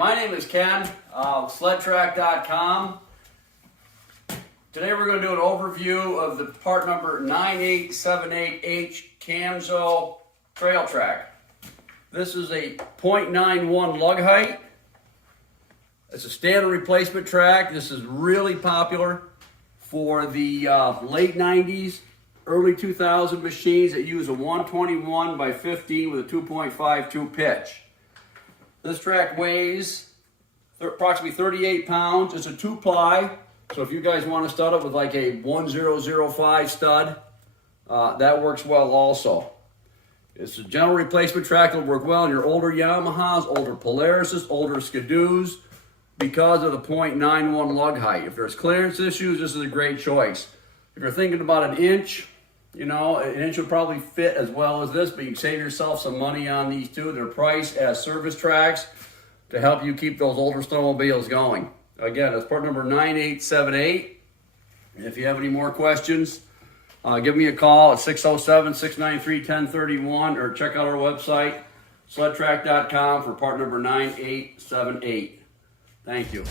my name is Ken, sledtrack.com. Today we're going to do an overview of the part number 9878H Camso trail track. This is a 0.91 lug height. It's a standard replacement track. This is really popular for the late 90s, early 2000 machines that use a 121 by 15 with a 2.52 pitch. This track weighs approximately 38 pounds. It's a 2-ply, so if you guys want to stud it with like a 1005 stud, that works well also. It's a general replacement track that will work well in your older Yamahas, older Polarises, older Skidoos because of the 0.91 lug height. If there's clearance issues, this is a great choice. If you're thinking about an inch, you know, an inch would probably fit as well as this, but you can save yourself some money on these two. They're priced as service tracks to help you keep those older snowmobiles going. Again, it's part number 9878. And if you have any more questions, give me a call at 607-693-1031 or check out our website, sledtrack.com, for part number 9878. Thank you.